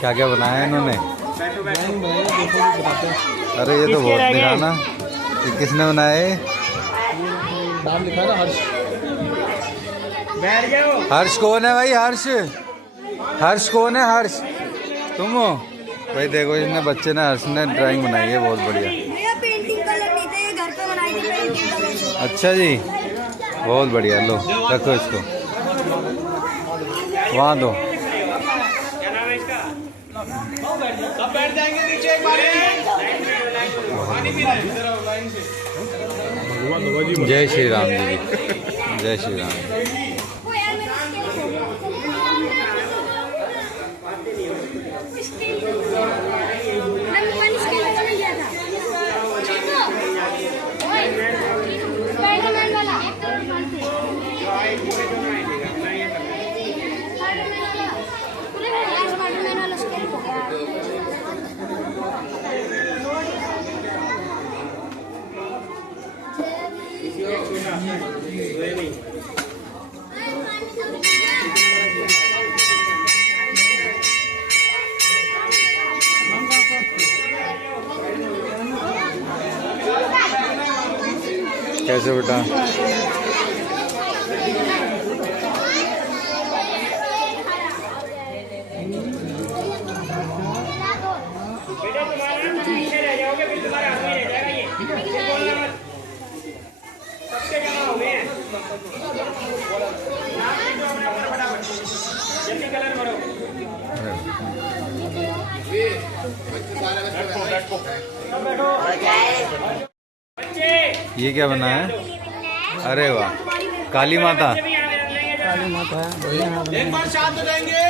क्या क्या बनाया है इन्होंने? अरे ये तो बहुत दिखाना। ये किसने बनाया है? नाम लिखा है ना, हर्ष। बैठ जाओ। हर्ष कौन है भाई? हर्ष, हर्ष कौन है? हर्ष तुम हो भाई? देखो इसने बच्चे ने, हर्ष ने ड्राइंग बनाई है, बहुत बढ़िया। पेंटिंग कलर नहीं थे, ये घर पे बनाई थी पेंटिंग कलर से। अच्छा जी, बहुत बढ़िया। लो रखो इसको वहाँ दो। क्या नाम है इसका? सब बैठ जाएंगे नीचे एक बार। जय श्री राम जी की, जय श्री राम। कैसे बेटा? पीछे रह जाओगे फिर तुम्हारे हाथ में रह जाएगा ये। बोलना मत, सबसे जमा हो गए हैं। जल्दी कलर भरो। बच्चे ये क्या बना है? अरे वाह, काली माता। काली माता है। एक बार शांत हो जाएंगे।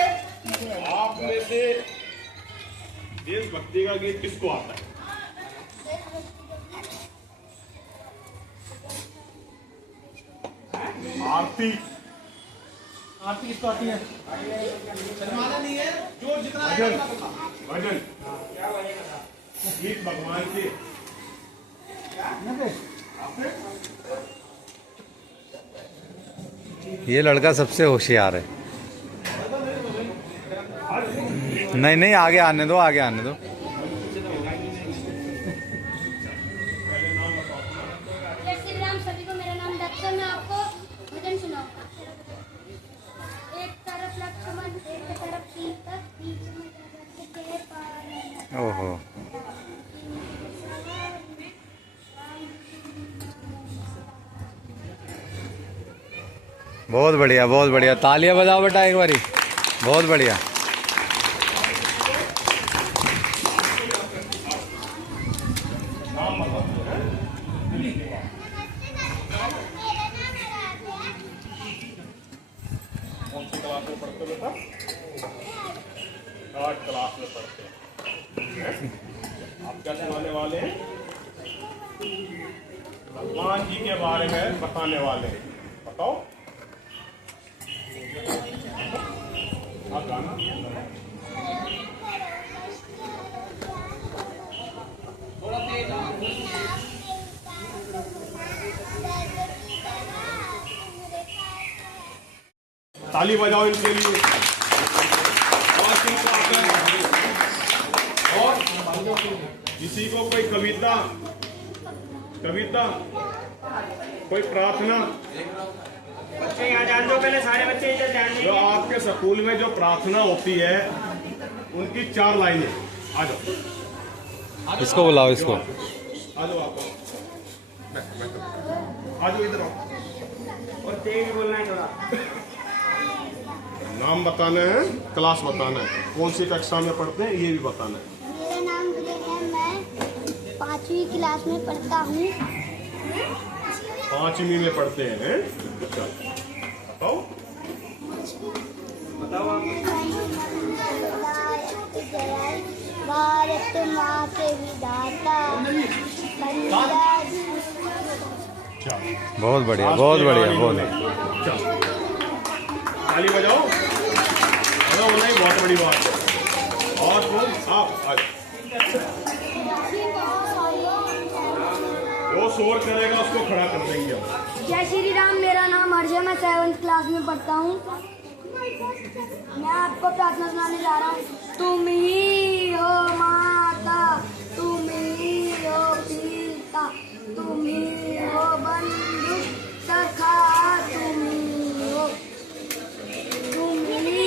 आप में से देशभक्ति का गीत किसको आता है? आरती। आरती किसको आती है? शर्माना नहीं है, जो जितना भजन, भजन गीत भगवान के। ये लड़का सबसे होशियार है। नहीं नहीं, आगे आने दो, आगे आने दो। जय श्री राम सभी को, मेरा नाम दत्ता। मैं आपको भजन सुनाऊंगा। एक तरफ लक्ष्मण, एक तरफ सीता, बीच में जगत के पार। ओहो, बहुत बढ़िया, बहुत बढ़िया। तालियां बजाओ बेटा एक बारी। बहुत बढ़िया। कौन सी क्लास में पढ़ते हो बेटा? 8 क्लास में पढ़ते हैं। आप क्या सुनाने वाले हैं? भगवान जी के बारे में बताने वाले हैं। बताओ। आप गाना। ताली बजाओ इनके लिए। और किसी को कोई कविता, कोई प्रार्थना? बच्चे यहाँ जान दो, पहले सारे बच्चे इधर ध्यान जो देंगे। आपके स्कूल में जो प्रार्थना होती है उनकी 4 लाइनें। आ जाओ, इसको बुलाओ, इसको। आ जाओ आप। आ जाओ इधर आओ। और तेज बोलना है थोड़ा। नाम बताना है, क्लास बताना है, कौन सी कक्षा में पढ़ते हैं ये भी बताना है। मेरा नाम विजय है, मैं 5वीं क्लास में पढ़ता हूँ। 5वीं में पढ़ते हैं। अच्छा, बताओ। बताओ आप। भारत माँ के विधाता। अच्छा, बहुत बढ़िया, बहुत बढ़िया, बहुत बढ़िया। अच्छा, ताली बजाओ। बजाओ नहीं, बहुत बड़ी बात है। और कौन? आप जो शोर करेगा उसको खड़ा कर देंगे हम। जय श्री राम, मेरा नाम हर्ष है, मैं 7th क्लास में पढ़ता हूँ। मैं आपको प्रार्थना सुनाने जा रहा हूँ। तुम ही हो माता, तुम ही हो पिता, तुम ही हो बंधु सखा, तुम ही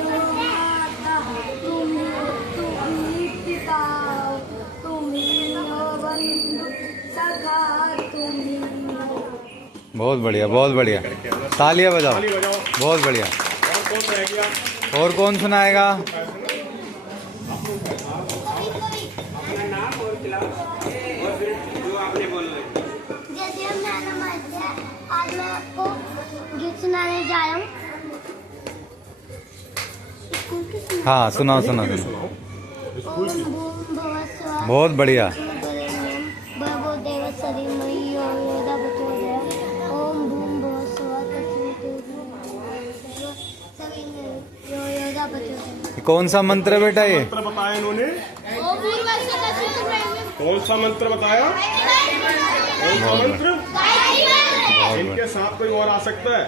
हो माता, तुम ही पिता, तुम ही हो बंधु सखा, तुम ही हो। बहुत बढ़िया, बहुत बढ़िया। तालियां बजाओ। ताली बजाओ। बहुत बढ़िया। और कौन रह गया? और कौन सुनाएगा? जैसे हम नाना मानते हैं, आज मैं आपको गीत सुनाने जा रहा हूँ। हाँ, सुनाओ सुनाओ सुनाओ। स्कूल की। बहुत बढ़िया। भर्गो देवस्य धीमहि यो योना प्रचोदयात्। ओम भूम भुवः स्वः तत्सवितुर्वरेण्यं यो योना प्रचोदयात्। कौन सा मंत्र है बेटा ये? मंत्र बताया इन्होंने? ओम भूर्भुवः स्वः तत्सवितुर्वरेण्यं। कौन सा मंत्र बताया? कौन सा मंत्र? इनके साथ कोई और आ सकता है?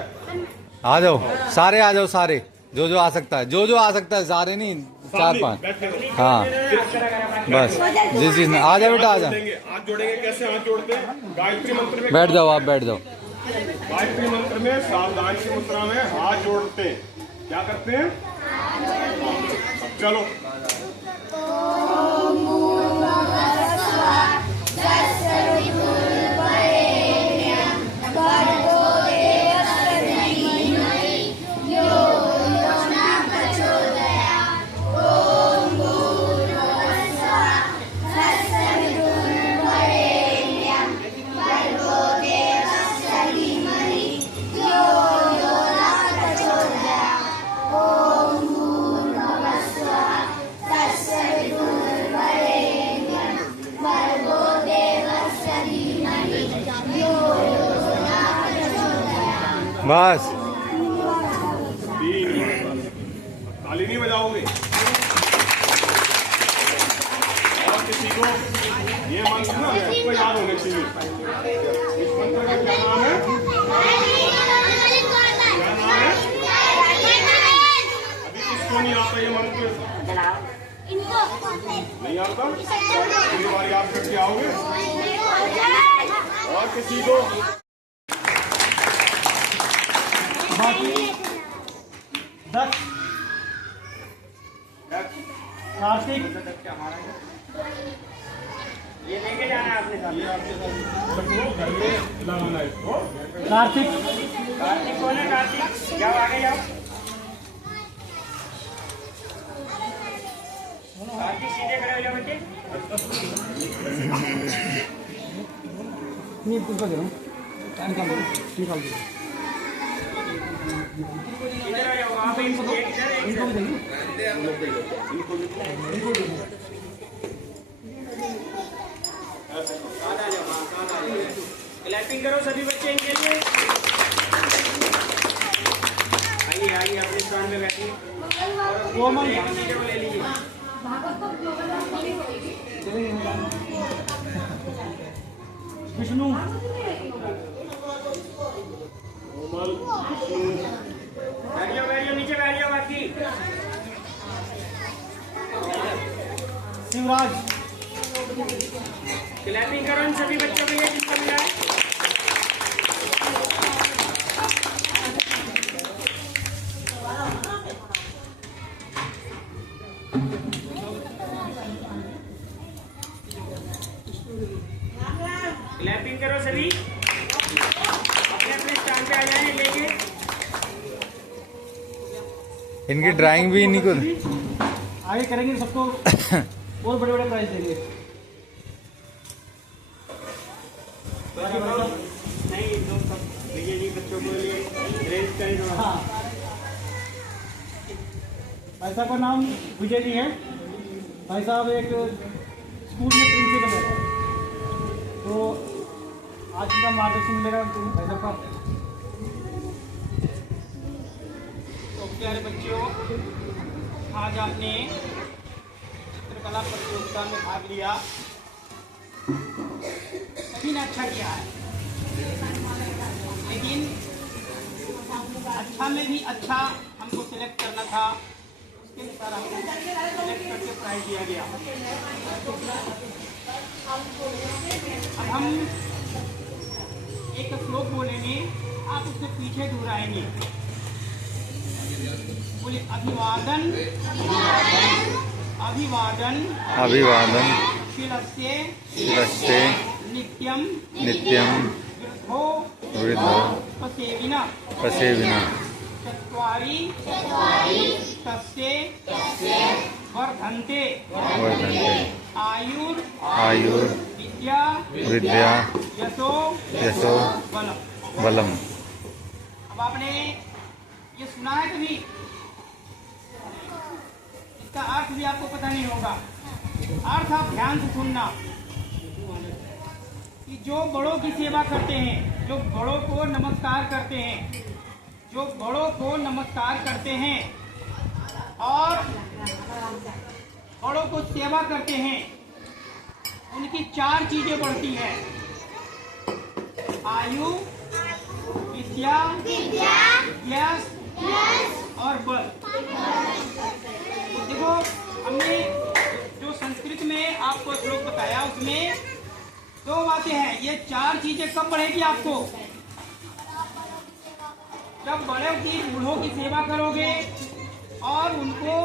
आ जाओ सारे, आ जाओ सारे, जो जो आ सकता है, जो जो आ सकता है, सारे नहीं, 4-5। हाँ बस, जिस चीज ने आ जाओ बेटा, आ जाओ। हाथ जोड़ेंगे। कैसे हाथ जोड़ते हैं? गायत्री मंत्र में बैठ जाओ, आप बैठ जाओ। गायत्री मंत्र में सावधान की मुद्रा में हाथ जोड़ते हैं। क्या करते हैं? अब चलो। बस। ताली नहीं बजाओगे? और किसी को ये मंत्र ना सबको याद होने चाहिए। इस मंत्र का क्या नाम है? क्या नाम है? अभी किसको नहीं आता ये मंत्र? नहीं आता? अगली बार याद करके आओगे। और किसी को? दस कार्तिक, ये लेके जाना है अपने साथ। घर में लगाना है इसको। कार्तिक, कार्तिक कौन है? कार्तिक जाओ, आगे जाओ। कार्तिक सीधे खड़े हो जाओ बच्चे। नहीं तुमको दे रहा हूँ, निकाल दो, निकाल दो। इधर आ जाओ, आप एक इधर एक इधर। क्लैपिंग करो सभी बच्चे इनके लिए। आइए आइए अपने स्थान में बैठिए। वो मन नीचे को ले लीजिए। विष्णु, बैठियो बैठियो, नीचे बैठियो बाकी। शिवराज, क्लैपिंग करो इन सभी बच्चों के लिए जिसका मिला है। क्लैपिंग करो सभी, अपने अपने स्थान पे आ जाए लेके। इनकी ड्राइंग भी इन्हीं को। आगे करेंगे सबको और बड़े बड़े प्राइज देंगे। नहीं तो सब भैया जी बच्चों को लिए रेस्ट करें थोड़ा। हाँ, भाई साहब का नाम विजय जी है। भाई साहब एक स्कूल में प्रिंसिपल है, तो आज का मार्गदर्शन मिलेगा भाई साहब का। तो प्यारे बच्चों, आज आपने चित्रकला प्रतियोगिता में भाग लिया, सभी ने अच्छा किया है, लेकिन अच्छा में भी अच्छा हमको सिलेक्ट करना था। उसके अनुसार आपको सेलेक्ट करके प्राइज दिया गया। अब हम एक श्लोक बोलेंगे, आप उससे पीछे दोहराएंगे। बोले अभिवादन अभिवादन अभिवादन शिरस्ते शिरस्ते नित्यम नित्यम वृद्धो वृद्धो पसेविना पसेविना चत्वारि तस्ये वर्धन्ते वर्धन्ते आयुर आयुर विद्या विद्या यशो यशो बलम। बलम। अब आपने ये सुना है कभी? इसका अर्थ भी आपको पता नहीं होगा। अर्थ आप ध्यान से सुनना कि जो बड़ों की सेवा करते हैं, जो बड़ों को नमस्कार करते हैं, जो बड़ों को नमस्कार करते हैं और बड़ों को सेवा करते हैं, उनकी 4 चीजें बढ़ती हैं। आयु, विद्या, यश और बल। तो देखो, हमने जो संस्कृत में आपको श्लोक बताया उसमें 2 बातें हैं। ये 4 चीजें कब बढ़ेगी आपको? जब बड़ों की बूढ़ों की सेवा करोगे और उनको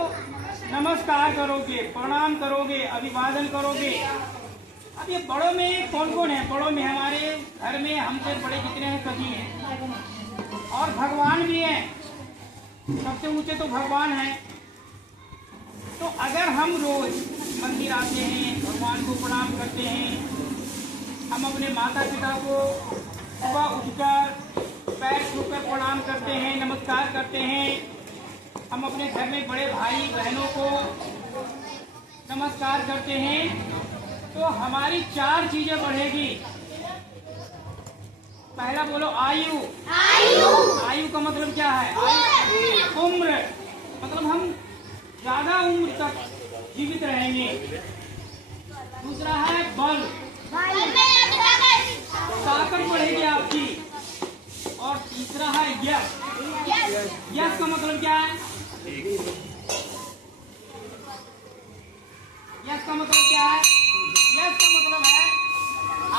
नमस्कार करोगे, प्रणाम करोगे, अभिवादन करोगे। अब ये बड़ों में कौन कौन है? बड़ों में हमारे घर में हमसे बड़े जितने हैं सभी हैं, और भगवान भी हैं। सबसे ऊंचे तो भगवान हैं। तो अगर हम रोज मंदिर आते हैं, भगवान को प्रणाम करते हैं, हम अपने माता पिता को सुबह उठकर पैर छूकर प्रणाम करते हैं, नमस्कार करते हैं, हम अपने घर में बड़े भाई बहनों को नमस्कार करते हैं, तो हमारी 4 चीजें बढ़ेगी। पहला बोलो आयु। आयु का मतलब क्या है? आयु उम्र, मतलब हम ज्यादा उम्र तक जीवित रहेंगे। दूसरा है बल, ताकत बढ़ेगी आपकी। और तीसरा है यश। यश का मतलब क्या है? यश का मतलब क्या है? यश का मतलब है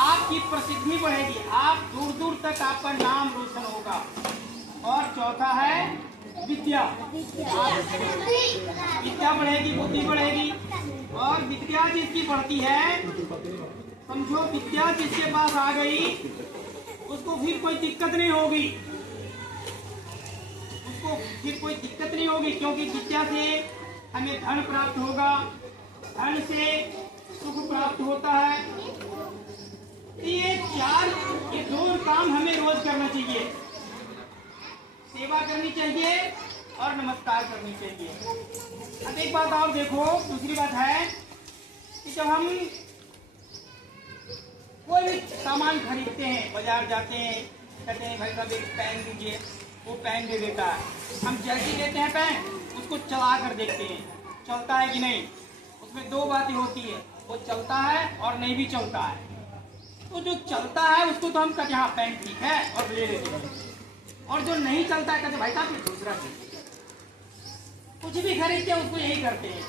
आपकी प्रसिद्धि बढ़ेगी, आप दूर दूर तक आपका नाम रोशन होगा। और चौथा है विद्या। विद्या बढ़ेगी, बुद्धि बढ़ेगी। और विद्या जिसकी बढ़ती है, समझो विद्या जिसके पास आ गई उसको फिर कोई दिक्कत नहीं होगी, उसको फिर कोई दिक्कत नहीं होगी, क्योंकि विद्या से हमें धन प्राप्त होगा, धन से सुख प्राप्त होता है। ये 2 काम हमें रोज करना चाहिए। सेवा करनी चाहिए और नमस्कार करनी चाहिए। अब एक बात और देखो, दूसरी बात है कि जब हम कोई भी सामान खरीदते हैं, बाजार जाते हैं, कहते हैं भाई साहब एक पेन दीजिए, वो पेन दे देता है। हम जल्दी देते हैं पेन, उसको चला कर देखते हैं चलता है कि नहीं। उसमें 2 बातें होती है, वो चलता है और नहीं भी चलता है। तो जो चलता है उसको तो हम कहते हैं हाँ पेन ठीक है और ले लेते हैं, और जो नहीं चलता है कहते भाई साहब ये दूसरा चीज। कुछ भी खरीदते हैं उसको यही करते हैं।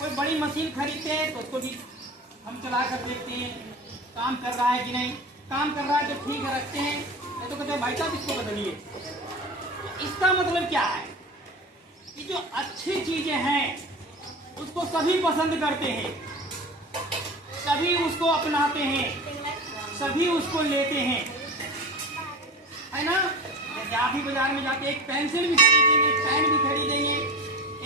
कोई बड़ी मशीन खरीदते हैं तो उसको भी हम चला कर देखते हैं काम कर रहा है कि नहीं। काम कर रहा है तो ठीक है रखते हैं, नहीं तो कहते हैं भाई साहब इसको बदलिए। तो इसका मतलब क्या है कि जो अच्छी चीजें हैं उसको सभी पसंद करते हैं, सभी उसको अपनाते हैं, सभी उसको लेते हैं, है ना। जैसे आप ही बाजार में जाके एक पेंसिल भी खरीदेंगे, पेन भी खरीदेंगे,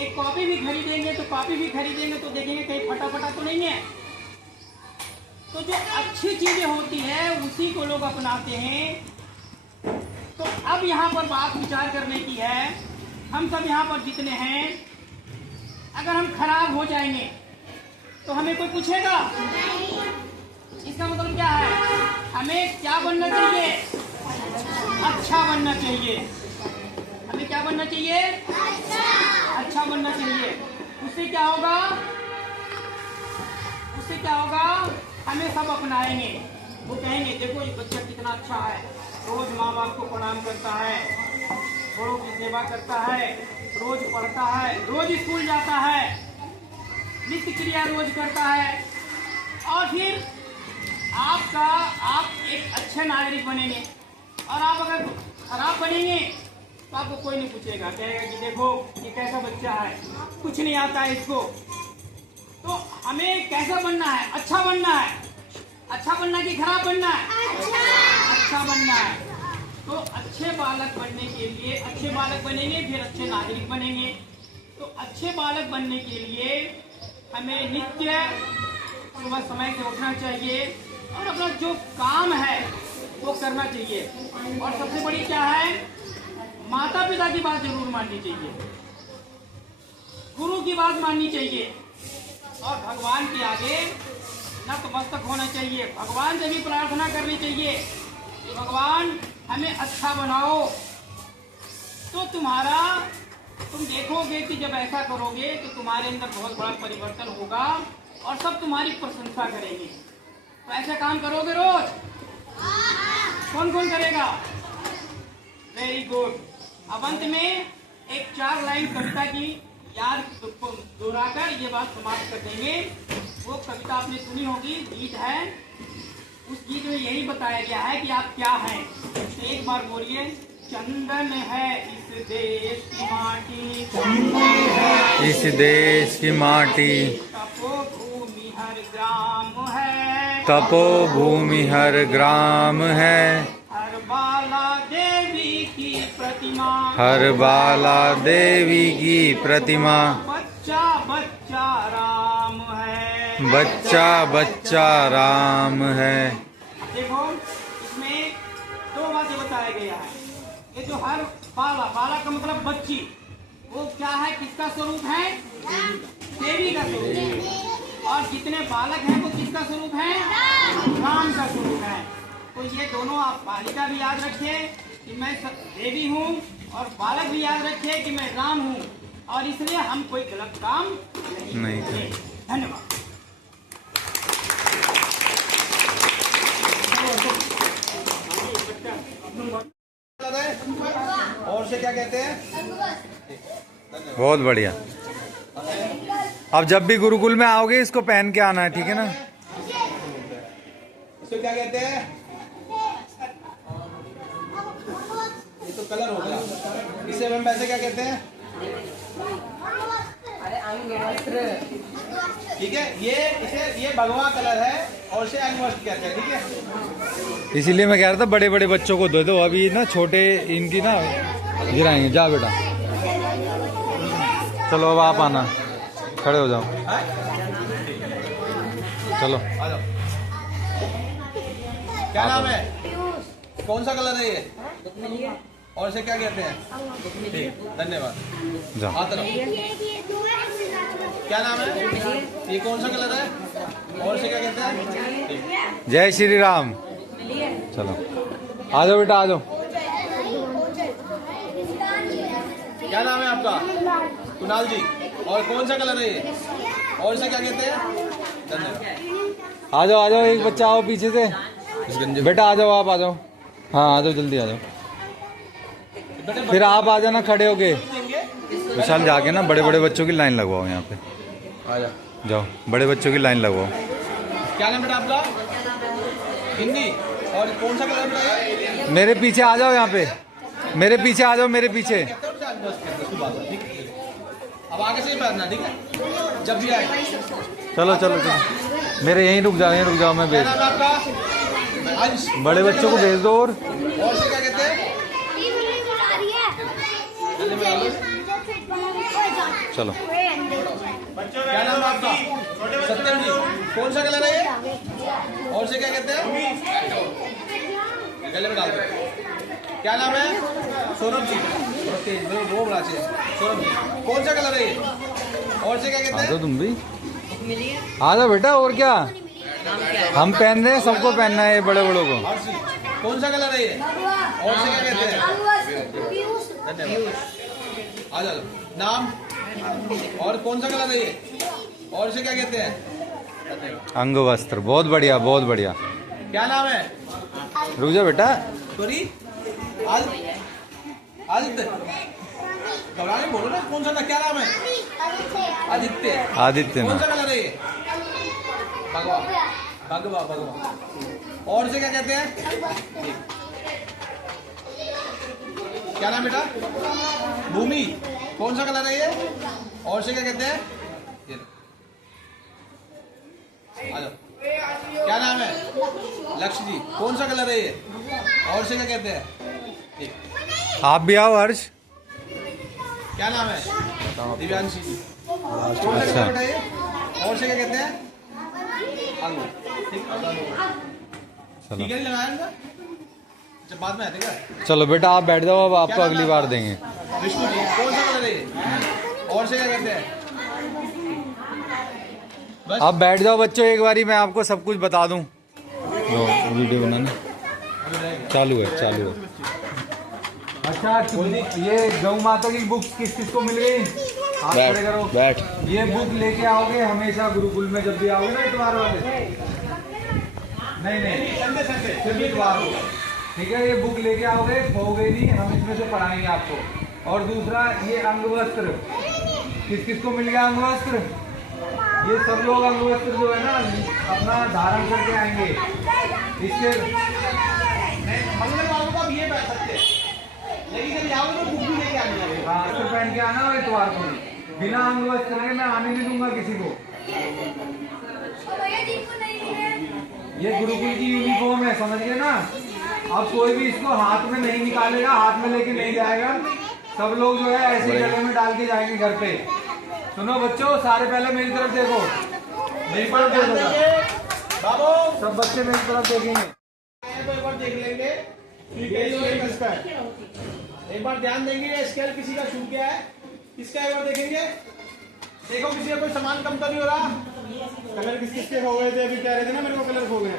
एक कॉपी भी खरीदेंगे, तो कॉपी भी खरीदेंगे तो देखेंगे कहीं फटा फटा तो नहीं है। तो जो अच्छी चीजें होती है उसी को लोग अपनाते हैं। तो अब यहाँ पर बात विचार करने की है, हम सब यहाँ पर जितने हैं, अगर हम खराब हो जाएंगे तो हमें कोई पूछेगा? इसका मतलब क्या है? हमें क्या बनना चाहिए? अच्छा बनना चाहिए। हमें क्या बनना चाहिए? अच्छा बनना चाहिए। उससे क्या होगा? उससे क्या होगा? हमें सब अपनाएंगे। वो कहेंगे देखो ये बच्चा कितना अच्छा है, रोज माँ बाप को प्रणाम करता है, बड़ों की सेवा करता है, रोज पढ़ता है, रोज स्कूल जाता है, नित्य क्रिया रोज करता है, और फिर आप एक अच्छे नागरिक बनेंगे। और आप अगर खराब बनेंगे तो आपको कोई नहीं पूछेगा, कहेगा कि देखो ये कैसा बच्चा है, कुछ नहीं आता है इसको। तो हमें कैसा बनना है? अच्छा बनना है। अच्छा बनना कि खराब बनना है? अच्छा बनना है। तो अच्छे बालक बनने के लिए अच्छे बालक बनेंगे, फिर अच्छे नागरिक बनेंगे। तो अच्छे बालक बनने के लिए हमें नित्य सुबह समय से उठना चाहिए और अपना जो काम है वो करना चाहिए। और सबसे बड़ी क्या है, माता पिता की बात जरूर माननी चाहिए, गुरु की बात माननी चाहिए, और भगवान के आगे नतमस्तक होना चाहिए। भगवान से भी प्रार्थना करनी चाहिए, भगवान हमें अच्छा बनाओ। तो तुम देखोगे कि जब ऐसा करोगे तो तुम्हारे अंदर बहुत बड़ा परिवर्तन होगा और सब तुम्हारी प्रशंसा करेंगे। तो ऐसा काम करोगे रोज? कौन कौन करेगा? Very good. अब अंत में एक 4 लाइन कविता की याद दोहराकर ये बात समाप्त कर देंगे। वो कविता आपने सुनी होगी, गीत है। उस गीत में यही बताया गया है कि आप क्या हैं। तो एक बार बोलिए, चंदन है इस देश की माटी, इस देश की माटी, तपोभूमि हर ग्राम है, तपोभूमि हर ग्राम है, हर बाला देवी की प्रतिमा, हर बाला देवी की प्रतिमा, बच्चा बच्चा राम है, बच्चा बच्चा राम है। देखो इसमें 2 बातें बताया गया है। ये जो हर बाला का मतलब बच्ची, वो क्या है, किसका स्वरूप है? देवी का स्वरूप है। और जितने बालक हैं वो किसका स्वरूप है? राम का स्वरूप है। तो ये दोनों आप बालिका भी याद रखें कि मैं देवी हूँ, और बालक भी याद रखें कि मैं राम हूँ, और इसलिए हम कोई गलत काम नहीं करें। धन्यवाद। और से क्या कहते हैं? बहुत बढ़िया। अब जब भी गुरुकुल में आओगे इसको पहन के आना है, ठीक है ना? इसको क्या कहते हैं? ये तो कलर हो गया। इसे हम पैसे क्या कहते हैं? ठीक है, ये भगवा कलर है और इसे अंगवस्त्र कहते हैं, ठीक है? इसीलिए मैं कह रहा था बड़े बड़े बच्चों को दे दो, अभी ना छोटे इनकी ना गिराएंगे। जा बेटा, चलो अब आप आना, खड़े हो जाओ, चलो। आ जाओ। क्या नाम है? कौन सा कलर है ये? और इसे क्या कहते हैं? ठीक, धन्यवाद। जाओ। हाथ रखो। क्या नाम है? ये कौन सा कलर है? और इसे क्या कहते हैं? ठीक। जय श्री राम। चलो आ जाओ बेटा, आ जाओ। क्या नाम है आपका? कुणाल जी। और कौन सा कलर है ये? और इसे क्या कहते हैं? धन्यवाद। आ जाओ, एक बच्चा आओ पीछे से। बेटा आ जाओ, आप आ जाओ। हाँ आ जाओ, जल्दी आ जाओ। फिर आप आ जाना खड़े होके। विशाल जाके ना बड़े बड़े बच्चों की लाइन लगवाओ यहाँ पे। आ जा। जाओ, बड़े बच्चों की लाइन लगवाओ। क्या नाम बेटा आपका? हिंदी। और कौन सा कलर बेटा ये? मेरे पीछे आ जाओ, यहाँ पे मेरे पीछे आ जाओ, मेरे पीछे। अब आगे से ही पढ़ना, ठीक है? जब भी आए। चलो चलो चलो, मेरे यहीं रुक जाओ, मैं क्या भेज। नाम है आपका? अंश। बड़े बच्चों को भेज दो। और से क्या कहते हैं? चलो, क्या नाम है आपका? सत्यम जी। कौन सा कलर है ये? और से क्या कहते हैं? गले में डाल दो। क्या नाम है? सौरभ जी। बहुत तेज, वो बड़ा तेज। सौरभ जी। कौन सा कलर है ये? और से क्या कहते आ हैं? जाओ तुम भी, आ जाओ बेटा। और क्या, हम पहन रहे हैं, सबको पहनना है बड़े बड़ों को। हर्षी। कौन सा कलर है ये? और से क्या कहते हैं? धन्यवाद। आ जाओ। नाम? और कौन सा कलर है ये? और से क्या कहते हैं? अंग वस्त्र। बहुत बढ़िया, बहुत बढ़िया। क्या नाम है? रुक जाओ बेटा। सॉरी। आज आदित्य घबरा नहीं, बोलो ना कौन सा था, क्या नाम है? आदित्य। आदित्य कौन ना। सा कलर है ये? भगवा भगवा भगवा। और से क्या कहते हैं? क्या नाम बेटा? भूमि। कौन सा कलर है ये? और से क्या कहते हैं? ये आ जाओ। क्या नाम है? लक्ष्य जी। कौन सा कलर है ये? और से क्या कहते हैं? ये। आप भी आओ हर्ष। क्या नाम है? दिव्यांशी जी। कौन सा अच्छा। कलर बेटा ये? और से क्या कहते हैं? अंगूर। ठीक है, लगाया इनका? जब बाद में आते क्या? चलो बेटा आप बैठ जाओ, अब आपको अगली बार देंगे। विष्णु जी। कौन सा कलर है ये? और से क्या कहते हैं? बस आप बैठ जाओ बच्चों, एक बारी मैं आपको सब कुछ बता दूं। लो, वीडियो बनाना चालू है। अच्छा, ये गौ माता की बुक किस किस को मिल गई? हाथ खड़े करो। बैठ। ये बुक लेके आओगे हमेशा गुरुकुल में, जब भी आओगे ना इतवार वाले। नहीं सिर्फ इतवार को, ठीक है। ये बुक लेके आओगे, खोओगे नहीं, हम इसमें से पढ़ाएंगे आपको। और दूसरा ये अंग वस्त्र, किस किस को मिल गया अंग वस्त्र? ये सब लोग अंग वस्त्र जो है ना अपना धारण करके आएंगे। इसके मंगल वालों को भी ये बैठ सकते हैं, लेकिन जब जाओगे तो बुक भी लेके आनी। हाँ तो पहन के आना और इतवार को बिना अंग वस्त्र के मैं आने नहीं दूंगा किसी को। ये गुरुकुल की यूनिफॉर्म है, समझ गए ना? अब कोई भी इसको हाथ में नहीं निकालेगा, हाथ में लेके नहीं जाएगा। सब लोग जो है ऐसे गले में डाल के जाएंगे घर पे। सुनो बच्चों, सारे पहले मेरी तरफ देखो, मेरी तरफ देखो बाबू। सब बच्चे मेरी तरफ देखेंगे। तो एक बार देख लेंगे ये स्केल किसका है, एक बार ध्यान देंगे। ये स्केल किसी का छूट गया है, किसका है एक बार देखेंगे। देखो किसी का कोई सामान कम तो नहीं हो रहा। कलर किस किसके खो गए थे? अभी कह रहे थे ना मेरे को कलर खो गए।